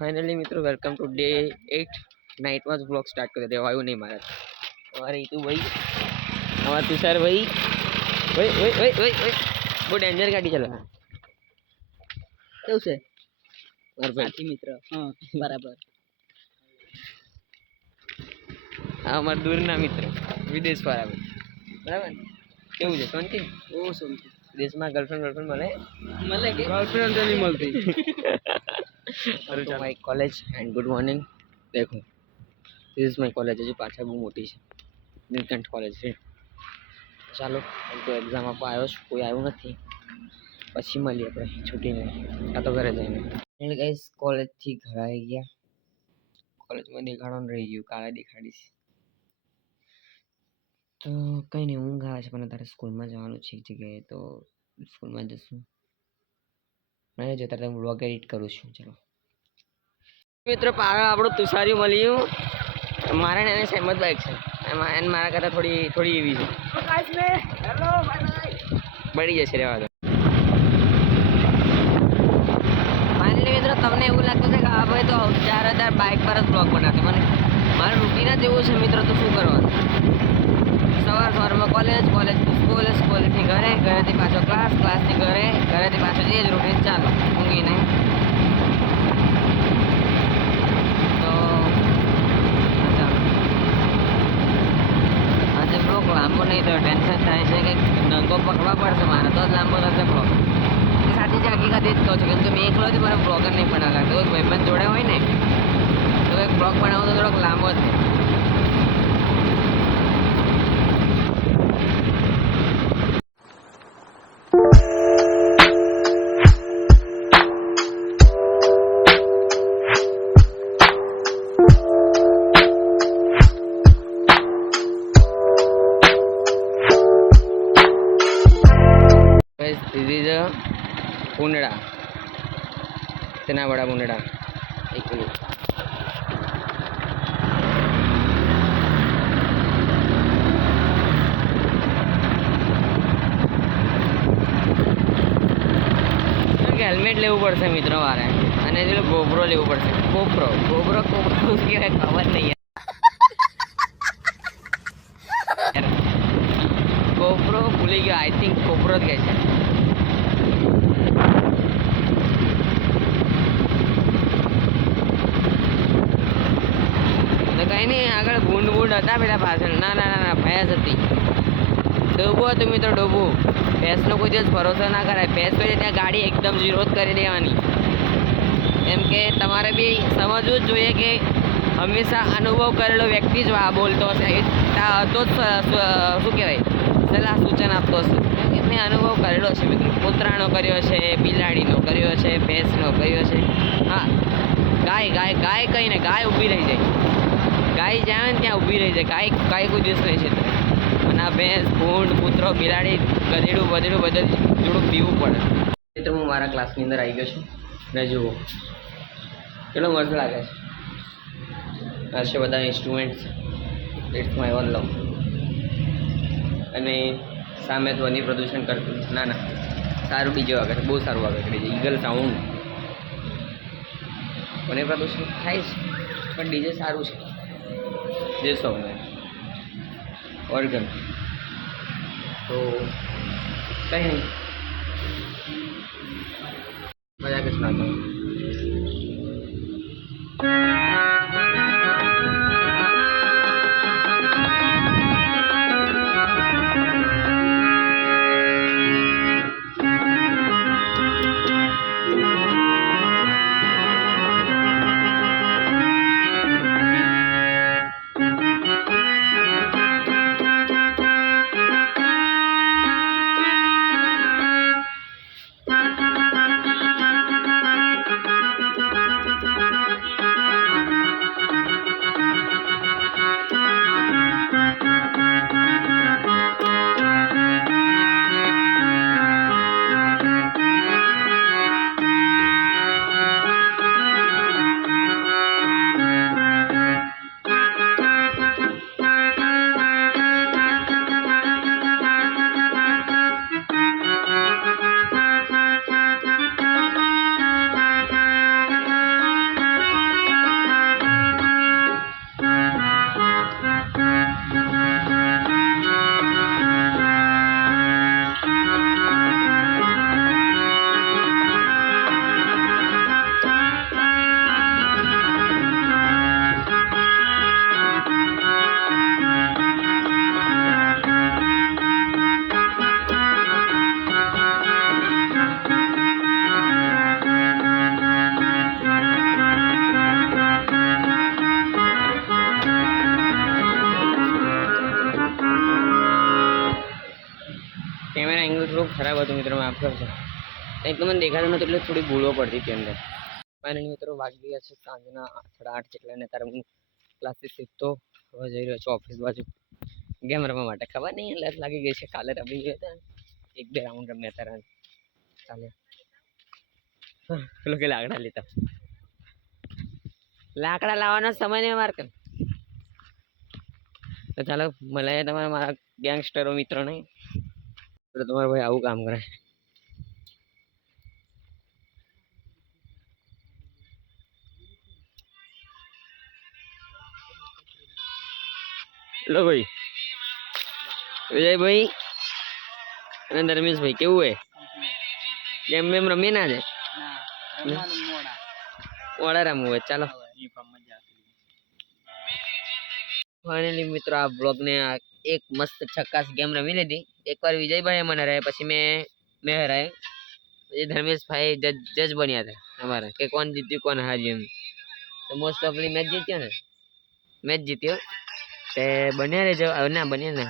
Finally मित्रों welcome to day 8 night में blog start कर देवा नहीं मारा हमारे ईतू भाई हमारा तुषार भाई ओए ओए ओए ओए ओए वो डेंजर गाड़ी चला કેવું છે મારા સાથી મિત્ર હા બરાબર આ અમારા દૂરના મિત્ર વિદેશ વાળા બરાબર કેવું છે શાંતિ ઓ શાંતિ દેશમાં ગર્લફ્રેન્ડ મળે કે ગર્લફ્રેન્ડ તો નહીં મળતી my college and good morning देखो दिस इज माई कॉलेज हजू पाछा बहुत मोटी है नीलकंठ कॉलेज है चलो तो एग्जाम आप आयो कोई आयो नहीं पछी मळीए આપણે છૂટીને આ તો ઘરે જઈને એટલે ગાઈસ કોલેજ થી ઘરે આવી ગયા કોલેજમાં દેખાડવાનું રહી ગયું કાલે દેખાડીશ તો કઈ નહીં ઊંઘ આવે છે પણ તારે સ્કૂલમાં જવાનું છે એક જગ્યાએ તો સ્કૂલમાં જશું मैं जो तरह व्लॉग एडिट करूँ छूँ चलो मित्रों पागल આપણું તુષારી મળ્યું મારા ને સહેમત બાઈક છે એમાં મારા કરતા થોડી એવી છે ગાઈસ મે હેલો બાય બાય બળી જશે રેવા દો ફાઇનલી મિત્રો તમને એવું લાગતું છે કે આ ભાઈ તો 4000 બાઈક પર જ બ્લોગ બનાવતો મને મારું રૂટીન જ એવું છે મિત્રો તો શું કરવાનું સવારમાં કોલેજ સ્કૂલથી ઘરે ઘરેથી પાછો ક્લાસથી ઘરેથી પાછો જે જ રૂટીન ચાલો ઊંઘીને તો આજે બ્લોગ લાંબો નહીં તો ટેન્શન થાય છે કે નંગો પકડવા પડશે મારે તો જ લાંબો થશે બ્લોગ સાચી જ હકીકત એ જ કહું છું કેમ કે મેં એકલો જ મને બ્લોગર નહીં બનાવતા તો ભાઈબંધ જોડે હોય ને તો એક બ્લોગ બનાવો તો થોડોક લાંબો જ થાય पुंडड़ा इतना बड़ा पुंडड़ा एक मिनट हेल्मेट लेवू पड़े मित्रों वारे अने जो गोबरो लेवू पड़े गोबरो उसकी खबर नहीं है गोबरो भूली गया आई थिंक गोबरो ज कहे कहीं नहीं आगे बूंद था पेला पाछळ ना ना ना भैंस थी डोबू हतुं मित्रों डोबू भैंस नो कोई दिवस भरोसा ना कराय भैंस कहे त्या गाड़ी एकदम जीरो करी देवानी एम के तमारे भी समझवुं ज जोईए के हमेशा अनुभव करेलो व्यक्ति ज आ बोलतो हशे तो शुं कहेवाय सलाह सूचन आपतो हशे मैं अनुभव करेलो छे मित्रों कूतरानो कर्यो छे बिलाड़ीनो कर्यो छे भैंसनो कर्यो छे हाँ गाय गाय गाय कहीं ने गाय ऊभी रही जाए गाय जाए त्या ऊभी रही जाए गाय गाय कोई दिवस नहीं छेतरे અને આ ભેંસ ભૂંડ કૂતરો બિલાડી ગધેડું બધું જોડું પીવું પડે મિત્રો હું મારા ક્લાસની અંદર આવી ગયો છું ને જુઓ કેટલો મસ્ત લાગે છે આ છે બધા ઇન્સ્ટ્રુમેન્ટ્સ ઇટ્સ માય ઓન લવ અને સામે ધ્વનિ પ્રદૂષણ કરતું ના ના સારું ડીજે વાગે છે બહુ સારું વાગે છે ઈગલ સાઉન્ડ ધ્વનિ પ્રદૂષણ થાય છે પણ ડીજે સારું છે જે સોંગ ऑर्गन तो कहीं नहीं मजा के सुनाता हूँ ખરાબ હતું મિત્રો, માફ કરજો. એક તો મને દેખાતું નતું એટલે થોડી ભૂલો પડતી હતી અંદર. ફાઇનલી મિત્રો વાગી ગયા છે સાંજના 8:30 જેટલા, અને ત્યારે હું ક્લાસથી શીખતો હવે જઈ રહ્યો છું ઓફિસ બાજુ ગેમ રમવા માટે. ખબર નહીં લત લાગી ગઈ છે, કાલે રમી ગયા હતા, 1-2 રાઉન્ડ રમ્યા હતા. ચાલે પેલો કે લાકડા લેતા, લાકડા લાવવાનો સમય નહીં માર કર. તો ચાલો મળે તમારા મારા ગેંગસ્ટરો મિત્રો નહીં તો તમારો ભાઈ આવું કામ કરે. લો ભાઈ વિજયભાઈ અને ધર્મેશભાઈ કેવું હોય ગેમ બેમ રમીએ ના છે મોડા રમવું હોય. ચાલો ફાઇનલી મિત્રો આ બ્લોગને એક મસ્ત છક્કાસ ગેમ રમી લીધી. એકવાર વિજયભાઈ મને હરાય, પછી મેં હરાય, પછી ધર્મેશભાઈ જજ બન્યા હતા અમારા કે કોણ જીત્યું કોણ હાર્યું એમ. તો મોસ્ટ ઓફલી મેચ જીત્યો ને, મેચ જીત્યો તે બન્યા રહેજો. હવે ના બન્યા ને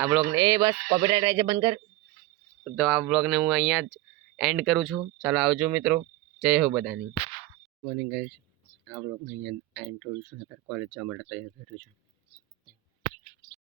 આ બ્લોગને એ બસ કોપીરાઇટ આવી છે બંધ કર. તો આ બ્લોગને હું અહીંયા જ એન્ડ કરું છું. ચાલો આવજો મિત્રો, જય હો બધાની. મોર્નિંગ ગાઈસ, આ બ્લોગને અહીંયા એન્ડ કરું છું. અત્યારે કોલેજ જવા માટે તૈયાર કરું છું.